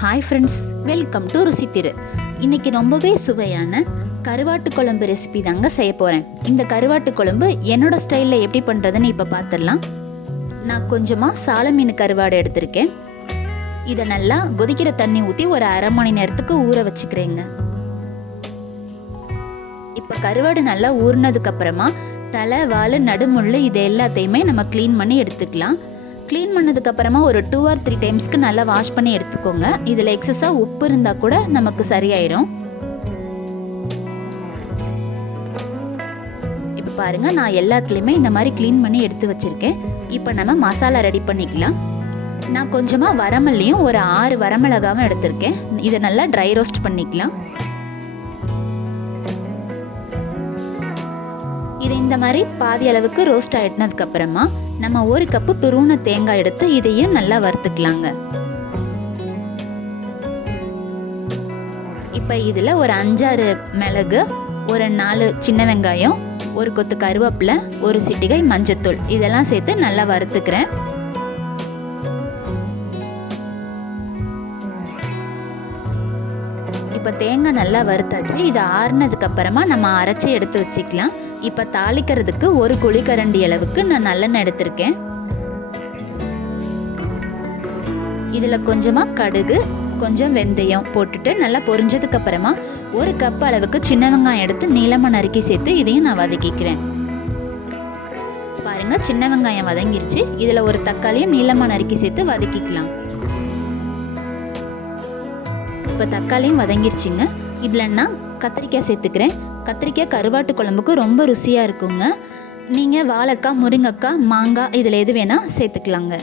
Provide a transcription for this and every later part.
Hi friends welcome to ருசித்திரு இன்னைக்கு ரொம்பவே சுவையான கருவாட்டு குழம்பு ரெசிபி தாங்க செய்ய போகிறேன் இந்த கருவாட்டு குழம்பு என்னோட ஸ்டைலில் எப்படி பண்ணுறதுன்னு இப்போ பார்த்துடலாம் நான் கொஞ்சமாக சால மீன் கருவாடு எடுத்திருக்கேன். இதை நல்லா கொதிக்கிற தண்ணி ஊற்றி ஒரு அரை மணி நேரத்துக்கு ஊற வச்சுக்கிறேங்க. இப்போ கருவாடு நல்லா ஊறினதுக்கப்புறமா தலை வால் நடுமுள்ளு இது எல்லாத்தையுமே நம்ம க்ளீன் பண்ணி எடுத்துக்கலாம். க்ளீன் பண்ணதுக்கு அப்புறமா ஒரு டூ ஆர் த்ரீ டைம்ஸ்க்கு நல்லா வாஷ் பண்ணி எடுத்துக்கோங்க. இதில் எக்ஸஸாக உப்பு இருந்தால் கூட நமக்கு சரியாயிரும். இப்போ பாருங்கள் நான் எல்லாத்துலேயுமே இந்த மாதிரி க்ளீன் பண்ணி எடுத்து வச்சிருக்கேன். இப்போ நம்ம மசாலா ரெடி பண்ணிக்கலாம். நான் கொஞ்சமாக வரமல்லியும் ஒரு ஆறு வரமிளகாவும் எடுத்திருக்கேன். இதை நல்லா ட்ரை ரோஸ்ட் பண்ணிக்கலாம். இது இந்த மாதிரி பாதி அளவுக்கு ரோஸ்ட் ஆயிட்டதுக்கு அப்புறமா நம்ம ஒரு கப்பு துருவன தேங்காய் எடுத்து இதையும் நல்லா வறுத்துக்கலாங்க. இப்போ இதில் ஒரு அஞ்சாறு மிளகு ஒரு நாலு சின்ன வெங்காயம் ஒரு கொத்து கருவேப்பிலை ஒரு சிட்டிகை மஞ்சத்தூள் இதெல்லாம் சேர்த்து நல்லா வறுத்துக்கிறேன். இப்போ தேங்காய் நல்லா வறுத்தாச்சு. இது ஆறுனதுக்கு அப்புறமா நம்ம அரைச்சி எடுத்து வச்சுக்கலாம். இப்போ தாளிக்கிறதுக்கு ஒரு குழிக்கரண்டி அளவுக்கு நான் நல்லெண்ணெய் எடுத்திருக்கேன். இதில் கொஞ்சமாக கடுகு கொஞ்சம் வெந்தயம் போட்டுட்டு நல்லா பொரிஞ்சதுக்கு அப்புறமா ஒரு கப் அளவுக்கு சின்ன வெங்காயம் எடுத்து நீளமாக நறுக்கி சேர்த்து இதையும் நான் வதக்கிக்கிறேன். பாருங்க சின்ன வெங்காயம் வதங்கிருச்சு. இதில் ஒரு தக்காளியும் நீளமாக நறுக்கி சேர்த்து வதக்கிக்கலாம். இப்போ தக்காளியும் வதங்கிருச்சுங்க. இதில் நான் கத்திரிக்காய் சேர்த்துக்கிறேன். கத்திரிக்காய் கருவாட்டு குழம்புக்கு ரொம்ப ருசியாக இருக்குங்க. நீங்கள் வாழைக்காய் முருங்கைக்காய் மாங்காய் இதில் எது வேணால் சேர்த்துக்கலாங்க.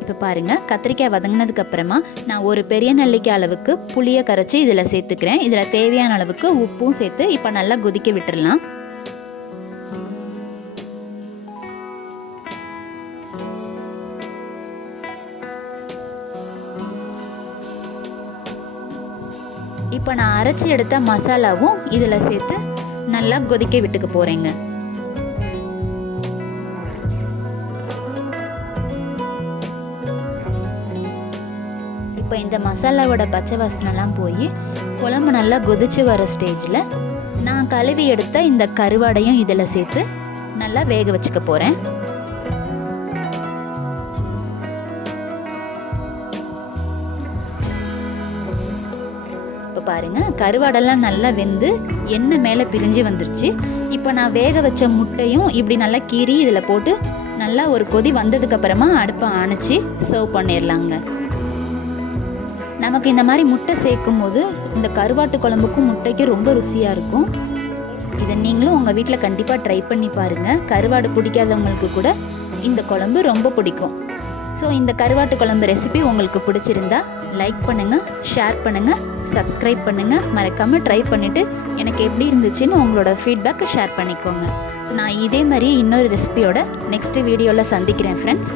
இப்போ பாருங்கள் கத்திரிக்காய் வதங்கினதுக்கு அப்புறமா நான் ஒரு பெரிய நெல்லிக்காய் அளவுக்கு புளியை கரைச்சி இதில் சேர்த்துக்கிறேன். இதில் தேவையான அளவுக்கு உப்பும் சேர்த்து இப்போ நல்லா கொதிக்க விட்டுடலாம் இப்போ நான் அரைச்சி எடுத்த மசாலாவும் இதில் சேர்த்து நல்லா கொதிக்க விட்டுக்க போகிறேங்க இப்போ இந்த மசாலாவோட பச்சை வாசனைலாம் போய் குழம்பு நல்லா கொதிச்சு வர ஸ்டேஜில் நான் கழுவி எடுத்த இந்த கருவாடையும் இதில் சேர்த்து நல்லா வேக வச்சுக்க போகிறேன் பாருங்கள் பாருங்க. கருவாடெல்லாம் நல்லா வெந்து எண்ணெய் மேலே பிரிஞ்சு வந்துருச்சு. இப்போ நான் வேக வச்ச முட்டையும் இப்படி நல்லா கீறி இதில் போட்டு நல்லா ஒரு கொதி வந்ததுக்கப்புறமா அடுப்பை அணைச்சி சர்வ் பண்ணிடலாங்க நமக்கு இந்த மாதிரி முட்டை சேர்க்கும் போது இந்த கருவாட்டு குழம்புக்கும் முட்டைக்கும் ரொம்ப ருசியாக இருக்கும். இதை நீங்களும் உங்கள் வீட்டில் கண்டிப்பாக ட்ரை பண்ணி பாருங்கள் கருவாடு பிடிக்காதவங்களுக்கு கூட இந்த குழம்பு ரொம்ப பிடிக்கும். ஸோ இந்த கருவாட்டு குழம்பு ரெசிபி உங்களுக்கு பிடிச்சிருந்தா லைக் பண்ணுங்கள் ஷேர் பண்ணுங்கள் சப்ஸ்கிரைப் பண்ணுங்கள் மறக்காமல் ட்ரை பண்ணிவிட்டு எனக்கு எப்படி இருந்துச்சுன்னு உங்களோட ஃபீட்பேக்கை ஷேர் பண்ணிக்கோங்க. நான் இதே மாதிரி இன்னொரு ரெசிபியோட நெக்ஸ்ட் வீடியோவில் சந்திக்கிறேன் ஃப்ரெண்ட்ஸ்